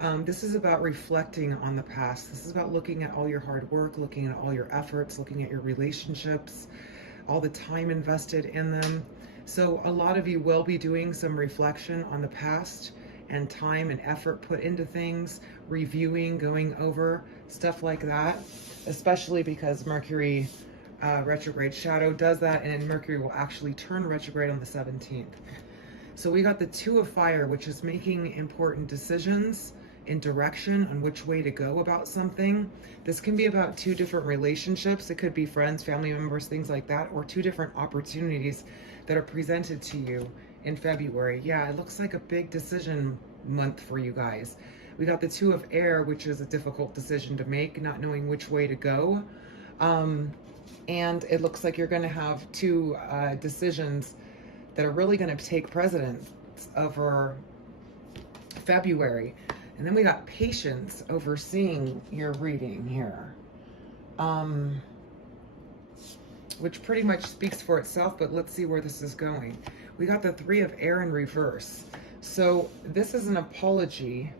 This is about reflecting on the past. This is about looking at all your hard work, looking at all your efforts, looking at your relationships, all the time invested in them. So a lot of you will be doing some reflection on the past and time and effort put into things, reviewing, going over, stuff like that, especially because Mercury retrograde shadow does that, and Mercury will actually turn retrograde on the 17th. So we got the Two of Fire, which is making important decisions in direction on which way to go about something. This can be about two different relationships. It could be friends, family members, things like that, or two different opportunities that are presented to you in February. Yeah, it looks like a big decision month for you guys. We got the Two of Air, which is a difficult decision to make, not knowing which way to go. And it looks like you're going to have two decisions that are really going to take precedence over February. And then we got Patience overseeing your reading here, which pretty much speaks for itself, but let's see where this is going. We got the Three of Air in reverse. So this is an apology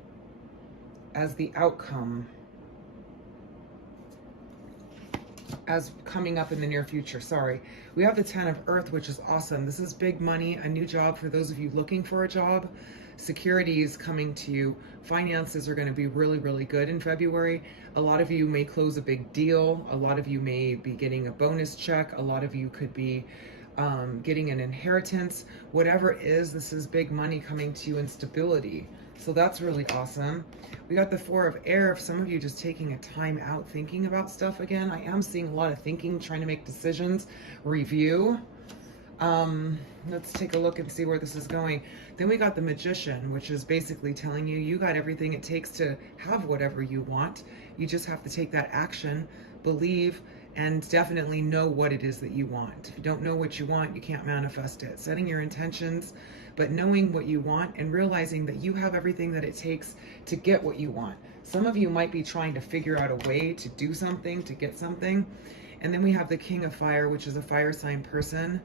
as the outcome, as coming up in the near future. Sorry. We have the Ten of Earth, which is awesome. This is big money, a new job for those of you looking for a job. Security is coming to you. Finances are going to be really, really good in February. A lot of you may close a big deal. A lot of you may be getting a bonus check. A lot of you could be getting an inheritance. Whatever it is, this is big money coming to you in stability. So that's really awesome. We got the Four of Air. If some of you just taking a time out thinking about stuff again, I am seeing a lot of thinking, trying to make decisions, review. Let's take a look and see where this is going. Then we got the Magician, which is basically telling you, you got everything it takes to have whatever you want. You just have to take that action, believe, and definitely know what it is that you want. If you don't know what you want, you can't manifest it. Setting your intentions, but knowing what you want and realizing that you have everything that it takes to get what you want. Some of you might be trying to figure out a way to do something, to get something. And then we have the King of Fire, which is a fire sign person.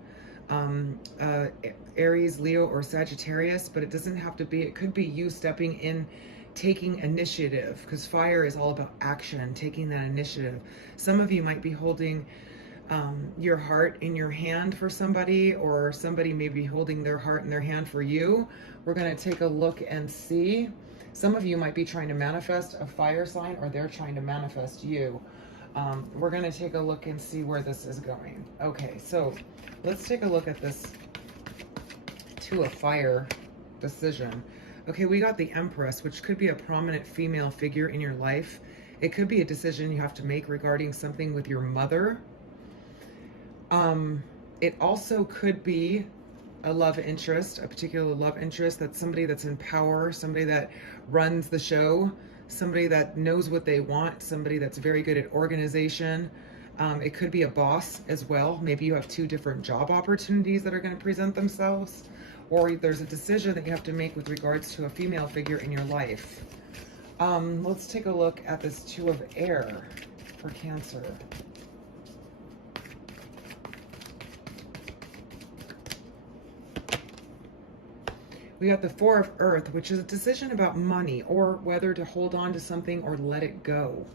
Aries, Leo, or Sagittarius, but it doesn't have to be. It could be you stepping in, taking initiative, because fire is all about action, taking that initiative. Some of you might be holding your heart in your hand for somebody, or somebody may be holding their heart in their hand for you. We're going to take a look and see. Some of you might be trying to manifest a fire sign, or they're trying to manifest you. We're going to take a look and see where this is going. Okay, so let's take a look at this Two of Fire decision. Okay, we got the Empress, which could be a prominent female figure in your life. It could be a decision you have to make regarding something with your mother. It also could be a love interest, a particular love interest. That's somebody that's in power, somebody that runs the show, somebody that knows what they want, somebody that's very good at organization. It could be a boss as well. Maybe you have two different job opportunities that are going to present themselves, or there's a decision that you have to make with regards to a female figure in your life. Let's take a look at this Two of Air for Cancer. We got the Four of Earth, which is a decision about money, or whether to hold on to something or let it go.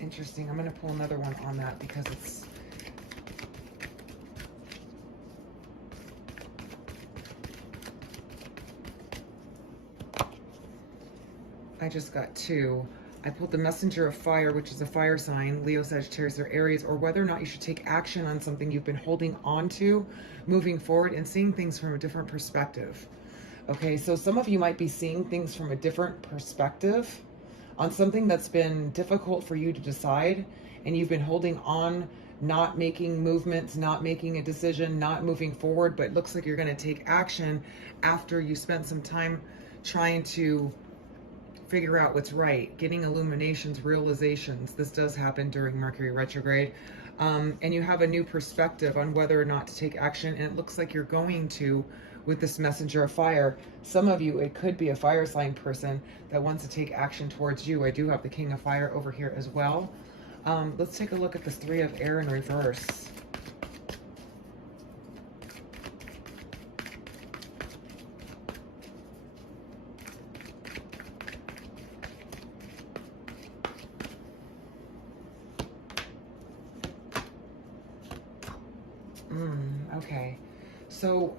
Interesting. I'm going to pull another one on that because it's... I just got two. I pulled the Messenger of Fire, which is a fire sign, Leo, Sagittarius, or Aries, or whether or not you should take action on something you've been holding on to, moving forward and seeing things from a different perspective. Okay, so some of you might be seeing things from a different perspective on something that's been difficult for you to decide, and you've been holding on, not making movements, not making a decision, not moving forward, but it looks like you're going to take action after you spent some time trying to figure out what's right, getting illuminations, realizations. This does happen during Mercury retrograde. And you have a new perspective on whether or not to take action. And it looks like you're going to with this Messenger of Fire. Some of you, it could be a fire sign person that wants to take action towards you. I do have the King of Fire over here as well. Let's take a look at this Three of Air in reverse. Okay. So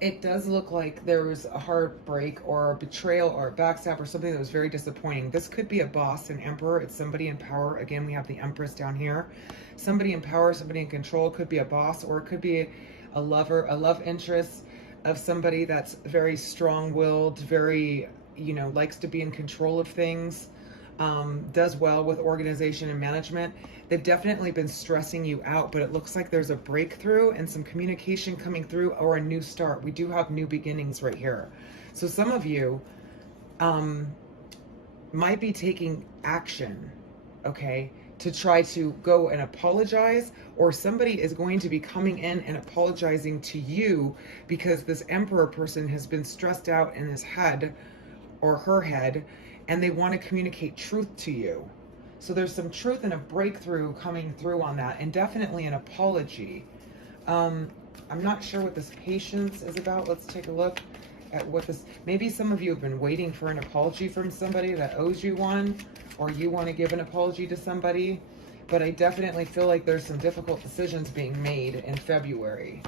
it does look like there was a heartbreak or a betrayal or a backstab or something that was very disappointing. This could be a boss, an emperor. It's somebody in power. Again, we have the Empress down here. Somebody in power, somebody in control. Could be a boss, or it could be a lover, a love interest of somebody that's very strong-willed, very, you know, likes to be in control of things, does well with organization and management. They've definitely been stressing you out, but it looks like there's a breakthrough and some communication coming through, or a new start. We do have new beginnings right here. So some of you might be taking action, okay, to try to go and apologize, or somebody is going to be coming in and apologizing to you because this emperor person has been stressed out in his head or her head, and they want to communicate truth to you. So there's some truth and a breakthrough coming through on that, and definitely an apology. I'm not sure what this patience is about. Let's take a look at what this, maybe some of you have been waiting for an apology from somebody that owes you one, or you want to give an apology to somebody. But I definitely feel like there's some difficult decisions being made in February.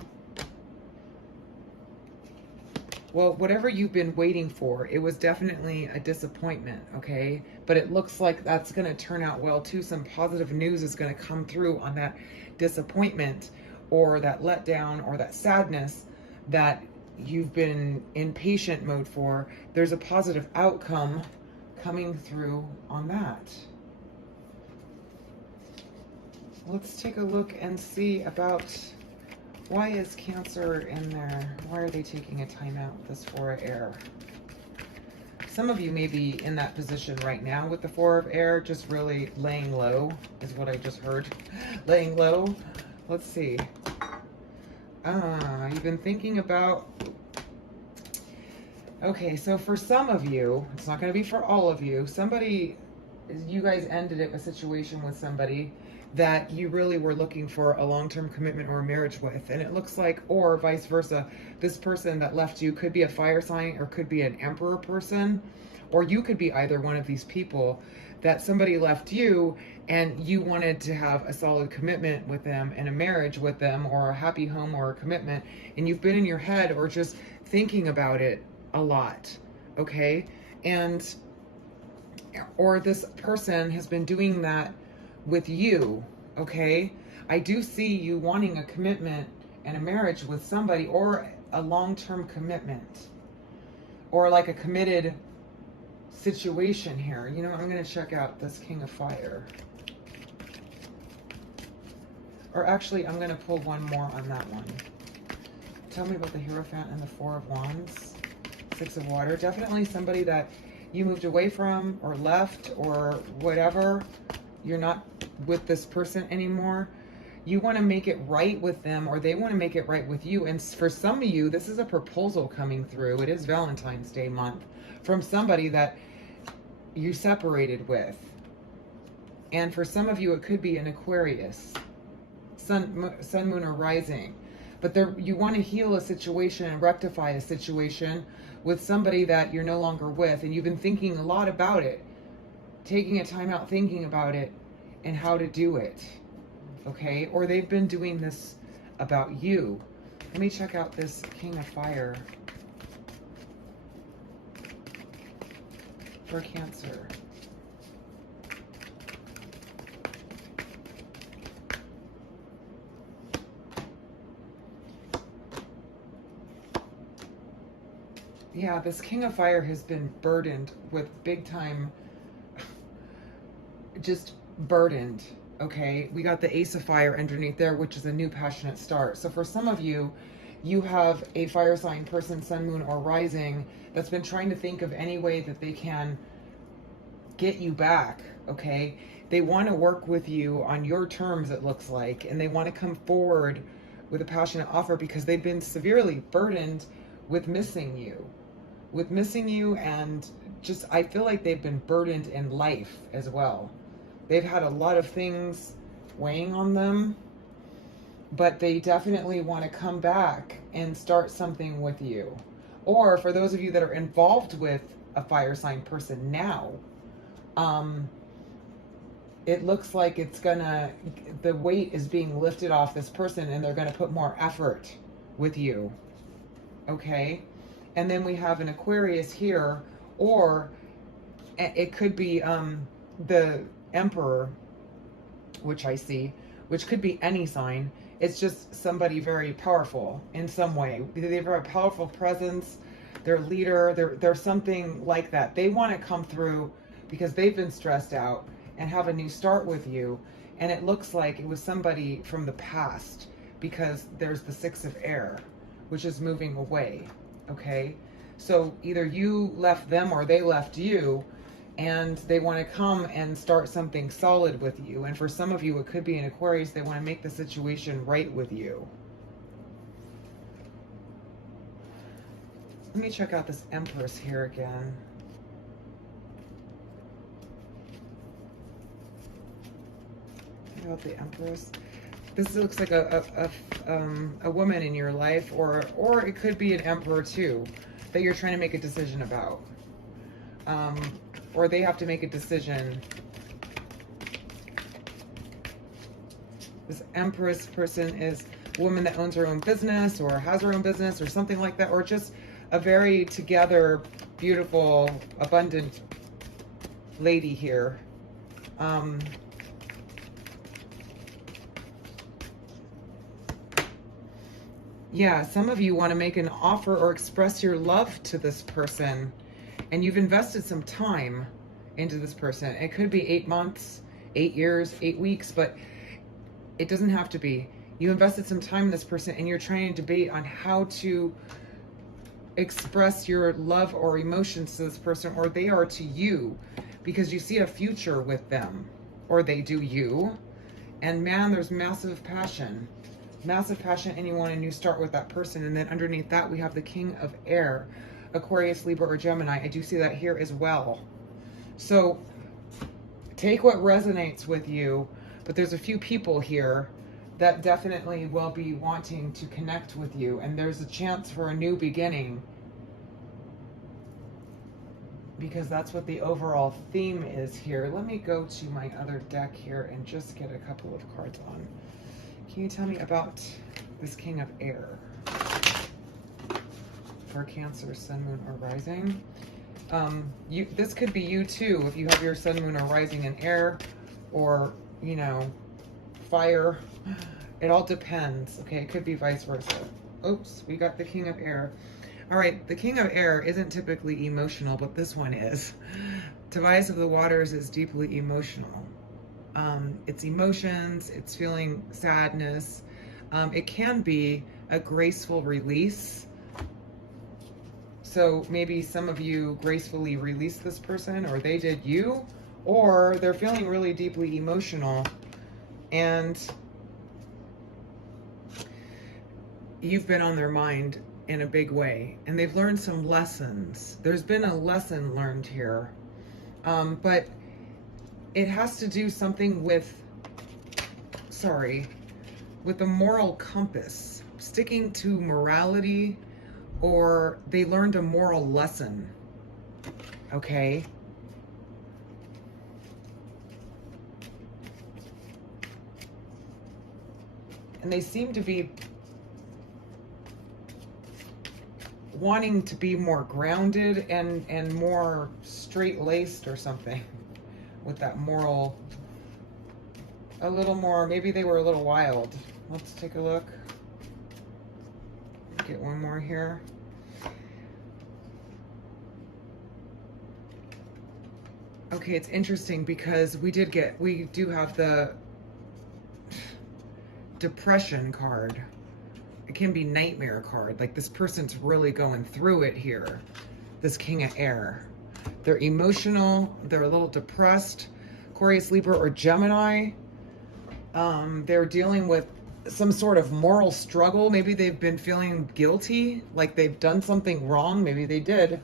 Well, whatever you've been waiting for, it was definitely a disappointment, okay? But it looks like that's going to turn out well, too. Some positive news is going to come through on that disappointment, or that letdown, or that sadness that you've been in patient mode for. There's a positive outcome coming through on that. Let's take a look and see about... why is Cancer in there? Why are they taking a time out with this Four of Air? Some of you may be in that position right now with the Four of Air, just really laying low, is what I just heard. Laying low. Let's see. You've been thinking about... okay, so for some of you, it's not going to be for all of you. Somebody, you guys ended a situation with somebody that you really were looking for a long-term commitment or a marriage with. And it looks like, or vice versa, this person that left you could be a fire sign, or could be an emperor person, or you could be either one of these people that somebody left you and you wanted to have a solid commitment with them and a marriage with them, or a happy home, or a commitment. And you've been in your head or just thinking about it a lot, okay? And, or this person has been doing that with you, okay? I do see you wanting a commitment and a marriage with somebody, or a long-term commitment, or like a committed situation here. You know, I'm going to check out this King of Fire. Or actually, I'm going to pull one more on that one. Tell me about the Hierophant and the Four of Wands. Six of Water. Definitely somebody that you moved away from, or left, or whatever. You're not with this person anymore. You want to make it right with them, or they want to make it right with you. And for some of you, this is a proposal coming through. It is Valentine's Day month, from somebody that you separated with. And for some of you, it could be an Aquarius, sun, moon, or rising. But there, you want to heal a situation and rectify a situation with somebody that you're no longer with, and you've been thinking a lot about it, taking a time out thinking about it and how to do it, okay? Or they've been doing this about you. Let me check out this King of Fire for Cancer. Yeah, this King of Fire has been burdened with big time, just burdened, okay? We got the Ace of Fire underneath there, which is a new passionate start. So for some of you, you have a fire sign person, sun, moon, or rising, that's been trying to think of any way that they can get you back, okay? They want to work with you on your terms, it looks like, and they want to come forward with a passionate offer because they've been severely burdened with missing you. And just, I feel like they've been burdened in life as well. They've had a lot of things weighing on them, but they definitely want to come back and start something with you. Or for those of you that are involved with a fire sign person now, it looks like it's gonna, the weight is being lifted off this person, and they're gonna put more effort with you. Okay? And then we have an Aquarius here, or it could be the Emperor, which I see, which could be any sign. It's just somebody very powerful in some way. They have a powerful presence, their leader, they're something like that. They want to come through because they've been stressed out and have a new start with you. And it looks like it was somebody from the past, because there's the Six of Air, which is moving away. Okay? So either you left them or they left you, and they want to come and start something solid with you. And for some of you, it could be an Aquarius. They want to make the situation right with you. Let me check out this Empress here again. Check out the Empress. This looks like a woman in your life, or it could be an Emperor too, that you're trying to make a decision about. Or they have to make a decision. This Empress person is a woman that owns her own business or has her own business or something like that, or just a very together, beautiful, abundant lady here. Yeah, some of you want to make an offer or express your love to this person, and you've invested some time into this person. It could be 8 months, 8 years, 8 weeks, but it doesn't have to be. You invested some time in this person, and you're trying to debate on how to express your love or emotions to this person, or they are to you, because you see a future with them, or they do you. And man, there's massive passion, and you want a new start with that person. And then underneath that, we have the King of Air, Aquarius, Libra, or Gemini. I do see that here as well. So take what resonates with you, but there's a few people here that definitely will be wanting to connect with you, and there's a chance for a new beginning, because that's what the overall theme is here. Let me go to my other deck here and just get a couple of cards on. Can you tell me about this King of Air for Cancer, Sun, Moon, or Rising? This could be you too, if you have your Sun, Moon, or Rising in Air, or, you know, fire. It all depends. Okay, it could be vice versa. Oops, we got the King of Air. All right, the King of Air isn't typically emotional, but this one is. Tobias of the Waters is deeply emotional. It's emotions, it's feeling sadness. It can be a graceful release. So maybe some of you gracefully released this person, or they did you, or they're feeling really deeply emotional, and you've been on their mind in a big way, and they've learned some lessons. There's been a lesson learned here, but it has to do something with, with the moral compass, sticking to morality, or they learned a moral lesson, okay? And they seem to be wanting to be more grounded and more straight-laced or something with that moral, a little more, maybe they were a little wild. Let's take a look. Get one more here. Okay, it's interesting because we do have the depression card. It can be nightmare card. Like, this person's really going through it here. This King of Air. They're emotional. They're a little depressed. Aquarius, Libra, or Gemini. They're dealing with some sort of moral struggle. Maybe they've been feeling guilty, like they've done something wrong. Maybe they did.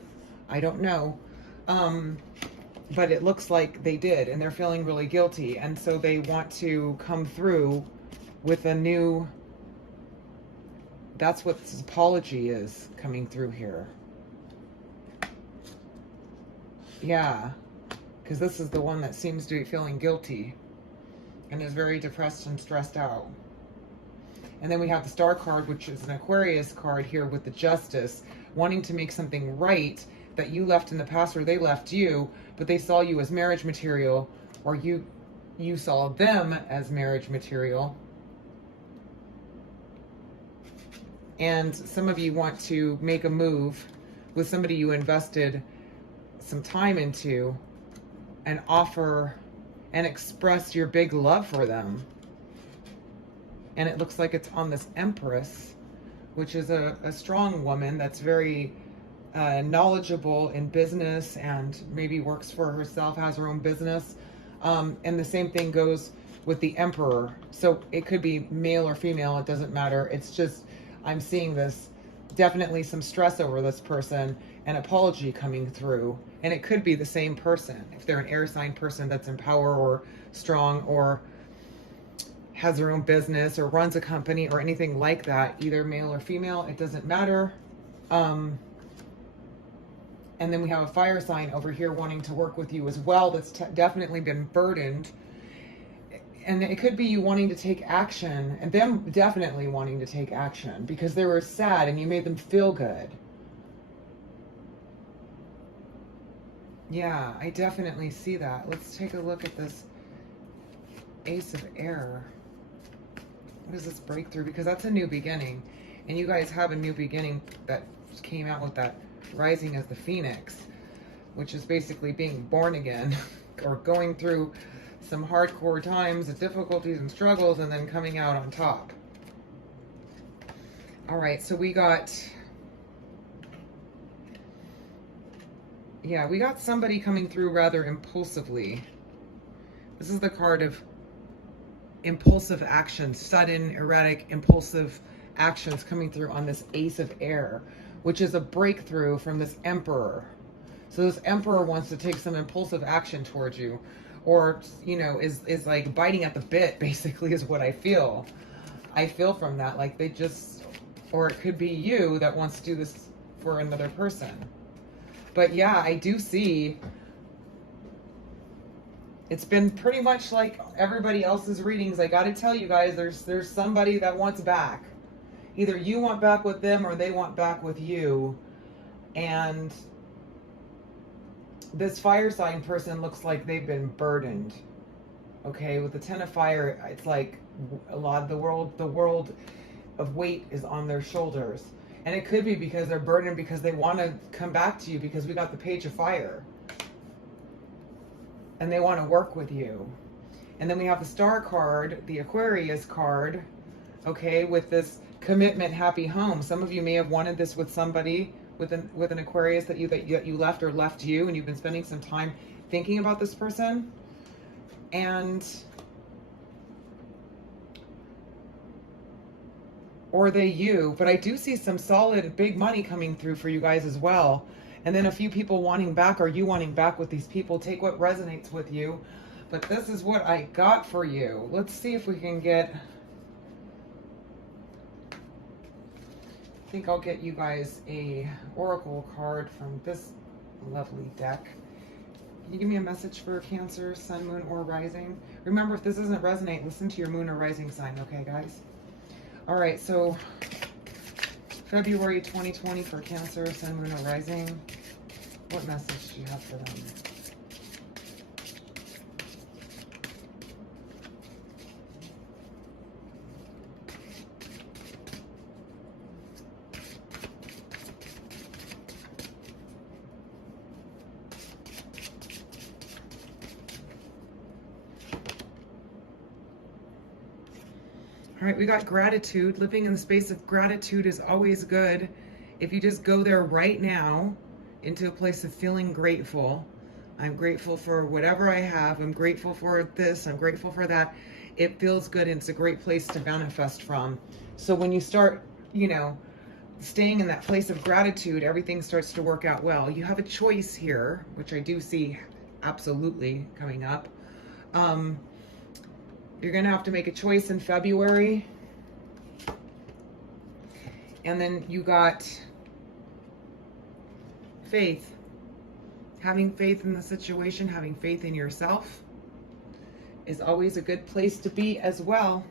I don't know. But it looks like they did, and they're feeling really guilty. And so they want to come through with a new, that's what this apology is coming through here. Yeah, because this is the one that seems to be feeling guilty and is very depressed and stressed out. And then we have the Star card, which is an Aquarius card here with the Justice, wanting to make something right that you left in the past or they left you, but they saw you as marriage material, or you saw them as marriage material. And some of you want to make a move with somebody you invested some time into and offer and express your big love for them. And it looks like it's on this Empress, which is a strong woman that's very knowledgeable in business and maybe works for herself, has her own business. And the same thing goes with the Emperor. So it could be male or female, it doesn't matter. It's just, I'm seeing this, definitely some stress over this person, an apology coming through. And it could be the same person. If they're an air sign person that's in power or strong or has their own business or runs a company or anything like that, either male or female, it doesn't matter. And then we have a fire sign over here wanting to work with you as well that's definitely been burdened. And it could be you wanting to take action, and them definitely wanting to take action because they were sad and you made them feel good. Yeah, I definitely see that. Let's take a look at this Ace of Air. What is this breakthrough? Because that's a new beginning. And you guys have a new beginning that came out with that rising as the Phoenix, which is basically being born again or going through some hardcore times of difficulties and struggles and then coming out on top. All right, so we got, yeah, we got somebody coming through rather impulsively. This is the card of impulsive actions, sudden, erratic, impulsive actions coming through on this Ace of Air, which is a breakthrough from this Emperor. So this Emperor wants to take some impulsive action towards you, or, you know, is like biting at the bit, basically, is what I feel. I feel from that, like they just, or it could be you that wants to do this for another person. But yeah, I do see, it's been pretty much like everybody else's readings. I got to tell you guys, there's somebody that wants back. Either you want back with them or they want back with you. And this fire sign person looks like they've been burdened. Okay, with the Ten of Fire, it's like a lot of the world of weight is on their shoulders. And it could be because they're burdened because they want to come back to you, because we got the Page of Fire. And they want to work with you. And then we have the Star card, the Aquarius card, okay, with this commitment, happy home. Some of you may have wanted this with somebody, with an Aquarius that you left or left you, and you've been spending some time thinking about this person. And or they you, but I do see some solid big money coming through for you guys as well. And then a few people wanting back, or you wanting back with these people. Take what resonates with you. But this is what I got for you. Let's see if we can get, I think I'll get you guys a oracle card from this lovely deck. Can you give me a message for Cancer, Sun, Moon, or Rising? Remember, if this doesn't resonate, listen to your Moon or Rising sign, okay, guys? All right, so February 2020 for Cancer, Sun, Moon, or Rising. What message do you have for them? All right, we got gratitude. Living in the space of gratitude is always good. If you just go there right now into a place of feeling grateful. I'm grateful for whatever I have. I'm grateful for this. I'm grateful for that. It feels good, and it's a great place to manifest from. So when you start, you know, staying in that place of gratitude, everything starts to work out well. You have a choice here, which I do see absolutely coming up. You're going to have to make a choice in February. And then you got faith. Having faith in the situation, having faith in yourself is always a good place to be as well.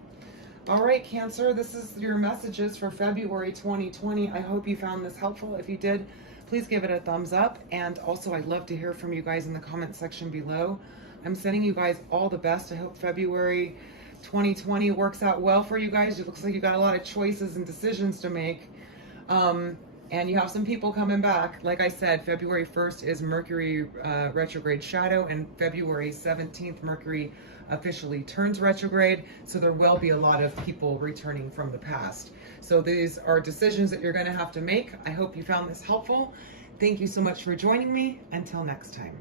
All right, Cancer, this is your messages for February 2020. I hope you found this helpful. If you did, please give it a thumbs up. And also, I'd love to hear from you guys in the comment section below. I'm sending you guys all the best. I hope February 2020 works out well for you guys. It looks like you got a lot of choices and decisions to make. And you have some people coming back. Like I said, February 1st is Mercury retrograde shadow, and February 17th, Mercury officially turns retrograde. So there will be a lot of people returning from the past. So these are decisions that you're going to have to make. I hope you found this helpful. Thank you so much for joining me. Until next time.